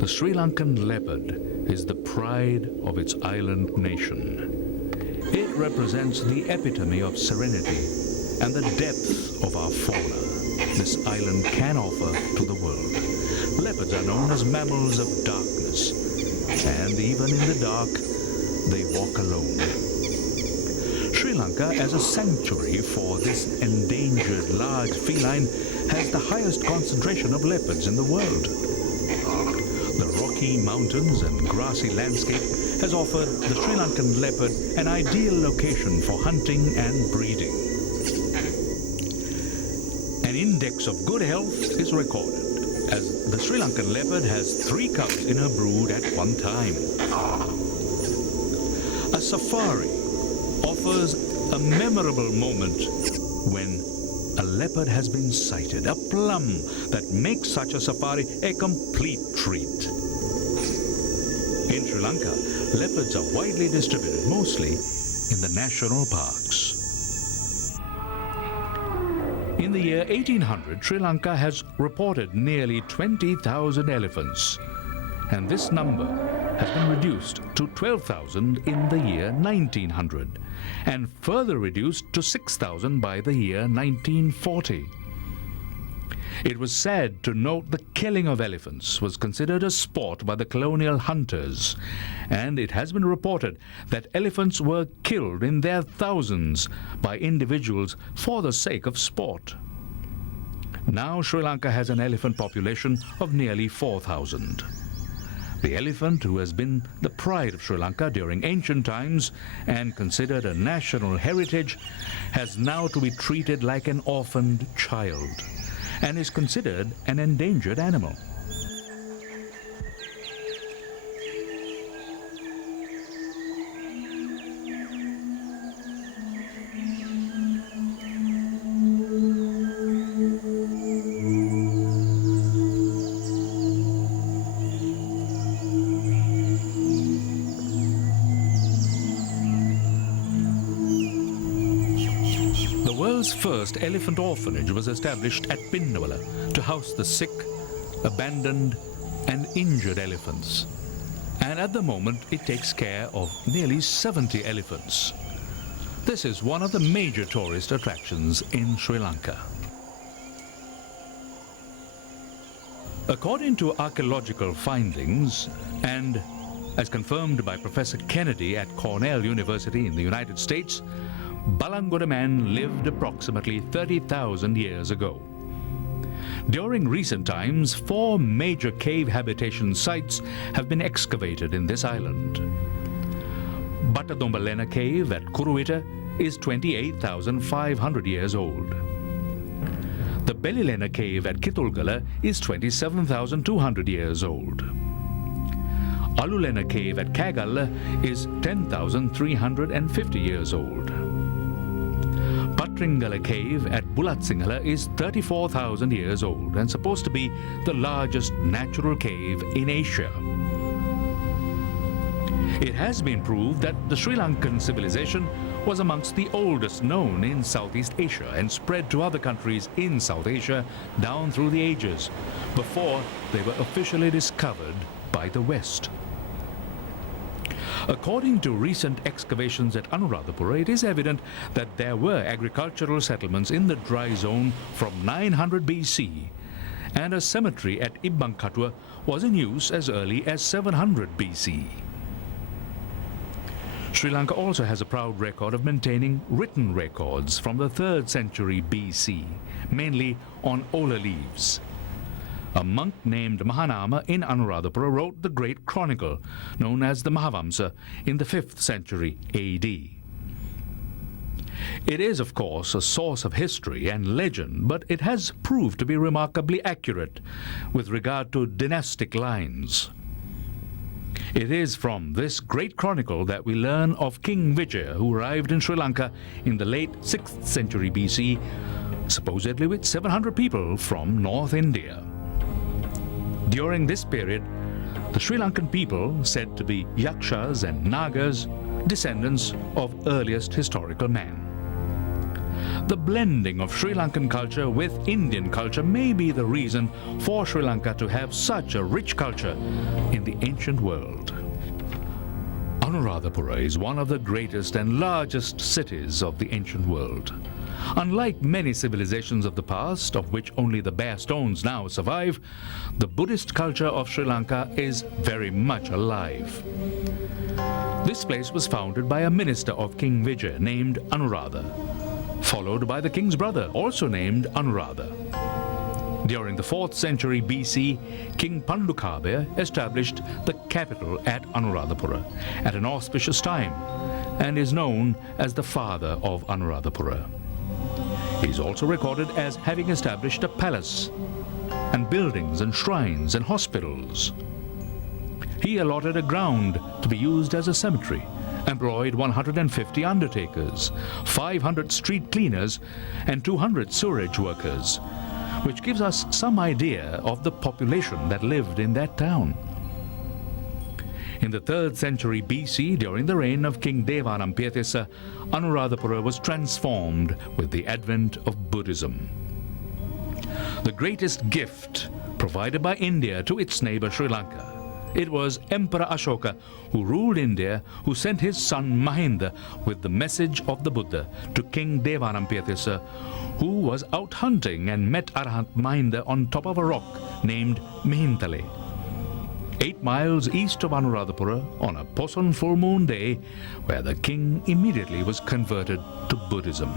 The Sri Lankan leopard is the pride of its island nation. It represents the epitome of serenity and the depth of our fauna this island can offer to the world. Leopards are known as mammals of darkness, and even in the dark, they walk alone. Sri Lanka, as a sanctuary for this endangered large feline, has the highest concentration of leopards in the world. The Rocky Mountains and grassy landscape has offered the Sri Lankan leopard an ideal location for hunting and breeding. An index of good health is recorded, as the Sri Lankan leopard has 3 cubs in her brood at one time. A safari offers a memorable moment when a leopard has been sighted, a plum that makes such a safari a complete treat. In Sri Lanka, leopards are widely distributed, mostly in the national parks. In the year 1800, Sri Lanka has reported nearly 20,000 elephants, and this number has been reduced to 12,000 in the year 1900, and further reduced to 6,000 by the year 1940. It was sad to note the killing of elephants was considered a sport by the colonial hunters, and it has been reported that elephants were killed in their thousands by individuals for the sake of sport. Now Sri Lanka has an elephant population of nearly 4,000. The elephant, who has been the pride of Sri Lanka during ancient times and considered a national heritage, has now to be treated like an orphaned child and is considered an endangered animal. The world's first elephant orphanage was established at Pinnawala to house the sick, abandoned and injured elephants. And at the moment it takes care of nearly 70 elephants. This is one of the major tourist attractions in Sri Lanka. According to archaeological findings, and as confirmed by Professor Kennedy at Cornell University in the United States, Balangoda man lived approximately 30,000 years ago. During recent times, 4 major cave habitation sites have been excavated in this island. Batadombalena cave at Kuruwita is 28,500 years old. The Belilena cave at Kitulgala is 27,200 years old. Alulena cave at Kagalla is 10,350 years old. Patringala cave at Bulatsinhala is 34,000 years old and supposed to be the largest natural cave in Asia. It has been proved that the Sri Lankan civilization was amongst the oldest known in Southeast Asia and spread to other countries in South Asia down through the ages, before they were officially discovered by the West. According to recent excavations at Anuradhapura, it is evident that there were agricultural settlements in the dry zone from 900 BC, and a cemetery at Ibbankatwa was in use as early as 700 BC. Sri Lanka also has a proud record of maintaining written records from the 3rd century BC, mainly on ola leaves. A monk named Mahanama in Anuradhapura wrote the great chronicle known as the Mahavamsa in the 5th century AD. It is, of course, a source of history and legend, but it has proved to be remarkably accurate with regard to dynastic lines. It is from this great chronicle that we learn of King Vijaya, who arrived in Sri Lanka in the late 6th century BC, supposedly with 700 people from North India. During this period, the Sri Lankan people, said to be Yakshas and Nagas, descendants of earliest historical man. The blending of Sri Lankan culture with Indian culture may be the reason for Sri Lanka to have such a rich culture in the ancient world. Anuradhapura is one of the greatest and largest cities of the ancient world. Unlike many civilizations of the past, of which only the bare stones now survive, the Buddhist culture of Sri Lanka is very much alive. This place was founded by a minister of King Vijaya named Anuradha, followed by the king's brother, also named Anuradha. During the 4th century BC, King Pandukabhaya established the capital at Anuradhapura at an auspicious time and is known as the father of Anuradhapura. He is also recorded as having established a palace and buildings and shrines and hospitals. He allotted a ground to be used as a cemetery, employed 150 undertakers, 500 street cleaners, and 200 sewerage workers, which gives us some idea of the population that lived in that town. In the 3rd century BC, during the reign of King Devanampiyathissa, Anuradhapura was transformed with the advent of Buddhism. The greatest gift provided by India to its neighbor Sri Lanka. It was Emperor Ashoka, who ruled India, who sent his son Mahinda with the message of the Buddha to King Devanampiyathissa, who was out hunting and met Arahant Mahinda on top of a rock named Mihintale, 8 miles east of Anuradhapura on a Poson full moon day, where the king immediately was converted to Buddhism.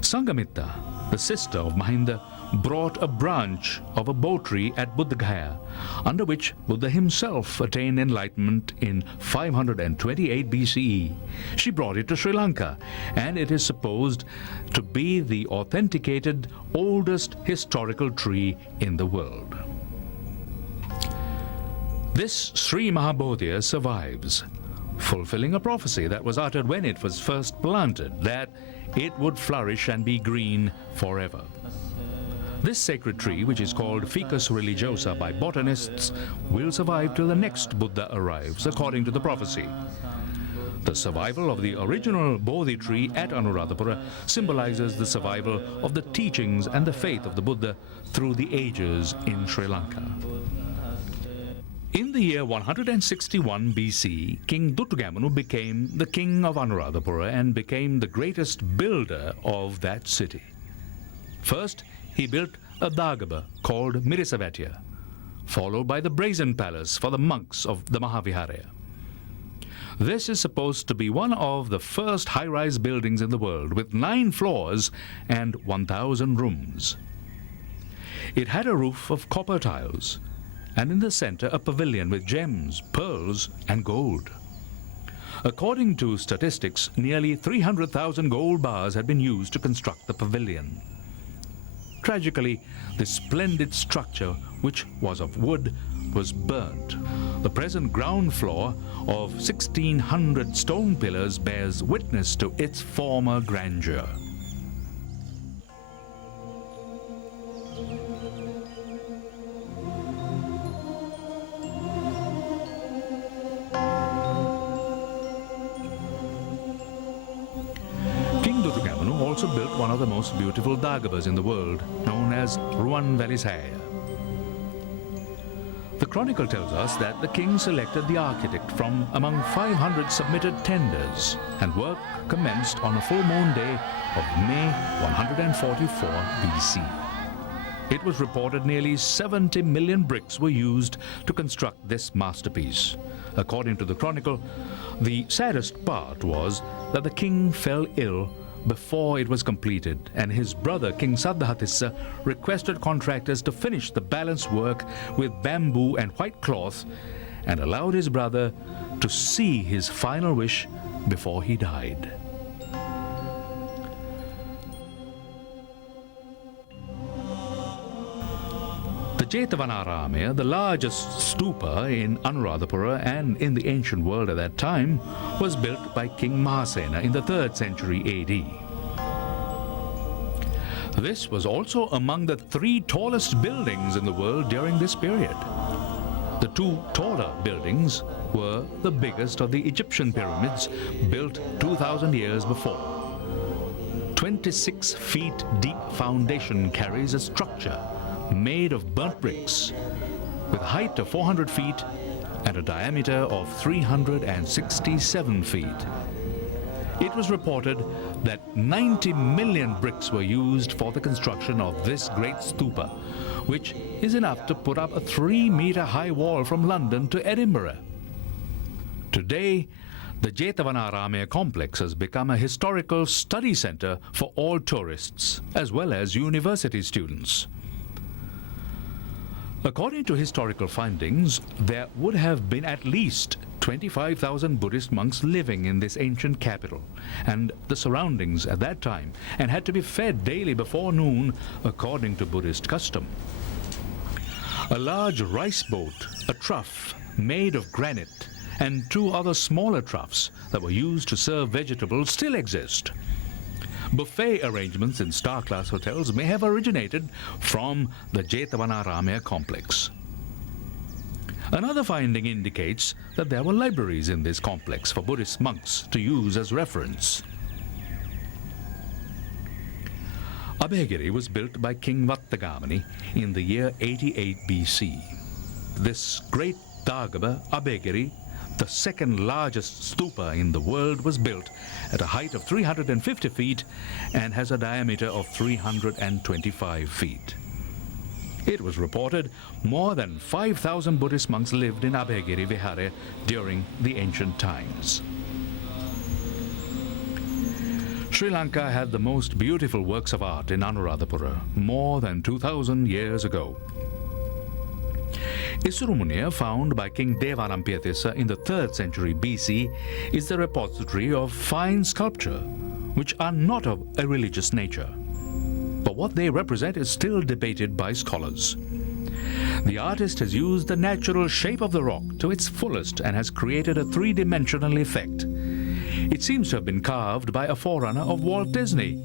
Sangamitta, the sister of Mahinda, brought a branch of a bo tree at Buddhagaya, under which Buddha himself attained enlightenment in 528 BCE. She brought it to Sri Lanka, and it is supposed to be the authenticated oldest historical tree in the world. This Sri Mahabodhi survives, fulfilling a prophecy that was uttered when it was first planted, that it would flourish and be green forever. This sacred tree, which is called Ficus religiosa by botanists, will survive till the next Buddha arrives, according to the prophecy. The survival of the original Bodhi tree at Anuradhapura symbolizes the survival of the teachings and the faith of the Buddha through the ages in Sri Lanka. In the year 161 BC, King Duttugamanu became the king of Anuradhapura and became the greatest builder of that city. First, he built a dagaba called Mirisavatya, followed by the brazen palace for the monks of the Mahaviharaya. This is supposed to be one of the first high-rise buildings in the world, with 9 floors and 1,000 rooms. It had a roof of copper tiles, and in the center a pavilion with gems, pearls, and gold. According to statistics, nearly 300,000 gold bars had been used to construct the pavilion. Tragically, this splendid structure, which was of wood, was burnt. The present ground floor of 1,600 stone pillars bears witness to its former grandeur. Also built one of the most beautiful dagabas in the world, known as Ruan Velisaya. The chronicle tells us that the king selected the architect from among 500 submitted tenders, and work commenced on a full moon day of May 144 BC. It was reported nearly 70 million bricks were used to construct this masterpiece. According to the chronicle, the saddest part was that the king fell ill before it was completed, and his brother King Saddhahatissa requested contractors to finish the balance work with bamboo and white cloth, and allowed his brother to see his final wish before he died. The Jetavanaramaya, the largest stupa in Anuradhapura and in the ancient world at that time, was built by King Mahasena in the 3rd century AD. This was also among the 3 tallest buildings in the world during this period. The two taller buildings were the biggest of the Egyptian pyramids built 2,000 years before. 26 feet deep foundation carries a structure made of burnt bricks with a height of 400 feet and a diameter of 367 feet. It was reported that 90 million bricks were used for the construction of this great stupa, which is enough to put up a 3-meter-high wall from London to Edinburgh. Today, the Jetavanaramaya complex has become a historical study center for all tourists, as well as university students. According to historical findings, there would have been at least 25,000 Buddhist monks living in this ancient capital and the surroundings at that time, and had to be fed daily before noon according to Buddhist custom. A large rice boat, a trough made of granite, and 2 other smaller troughs that were used to serve vegetables still exist. Buffet arrangements in star-class hotels may have originated from the Jetavanaramaya complex. Another finding indicates that there were libraries in this complex for Buddhist monks to use as reference. Abhayagiri was built by King Vattagamani in the year 88 BC. This great Dagaba, Abhayagiri, the second largest stupa in the world, was built at a height of 350 feet and has a diameter of 325 feet. It was reported more than 5,000 Buddhist monks lived in Abhayagiri Vihara during the ancient times. Sri Lanka had the most beautiful works of art in Anuradhapura more than 2,000 years ago. Isurumuniya, found by King Devanampiyatissa in the 3rd century BC, is the repository of fine sculpture, which are not of a religious nature. But what they represent is still debated by scholars. The artist has used the natural shape of the rock to its fullest and has created a 3-dimensional effect. It seems to have been carved by a forerunner of Walt Disney.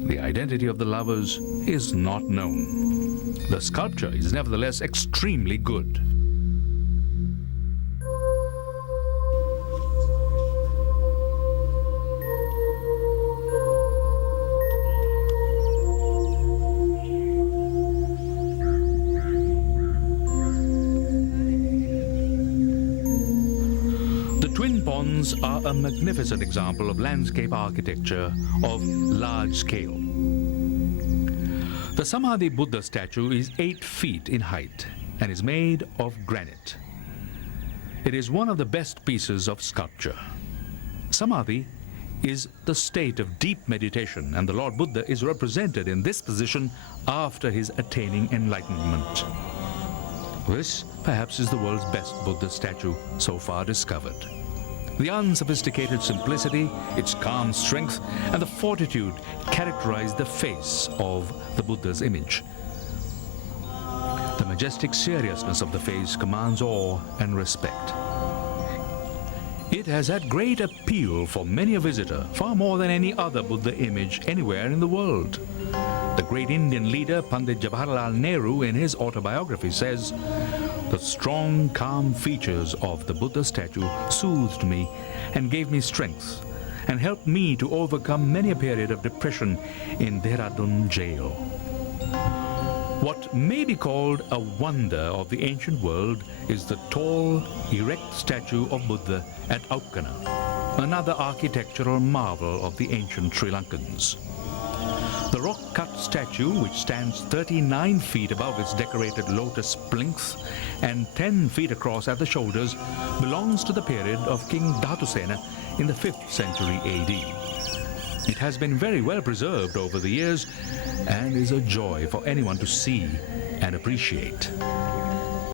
The identity of the lovers is not known. The sculpture is nevertheless extremely good. The twin ponds are a magnificent example of landscape architecture of large scale. The Samadhi Buddha statue is 8 feet in height and is made of granite. It is one of the best pieces of sculpture. Samadhi is the state of deep meditation, and the Lord Buddha is represented in this position after his attaining enlightenment. This, perhaps, is the world's best Buddha statue so far discovered. The unsophisticated simplicity, its calm strength, and the fortitude characterize the face of the Buddha's image. The majestic seriousness of the face commands awe and respect. It has had great appeal for many a visitor, far more than any other Buddha image anywhere in the world. The great Indian leader Pandit Jawaharlal Nehru, in his autobiography, says, "The strong, calm features of the Buddha statue soothed me and gave me strength and helped me to overcome many a period of depression in Dehradun jail." What may be called a wonder of the ancient world is the tall, erect statue of Buddha at Aukkana, another architectural marvel of the ancient Sri Lankans. The rock-cut statue, which stands 39 feet above its decorated lotus plinth and 10 feet across at the shoulders, belongs to the period of King Dhatusena in the 5th century AD. It has been very well preserved over the years and is a joy for anyone to see and appreciate.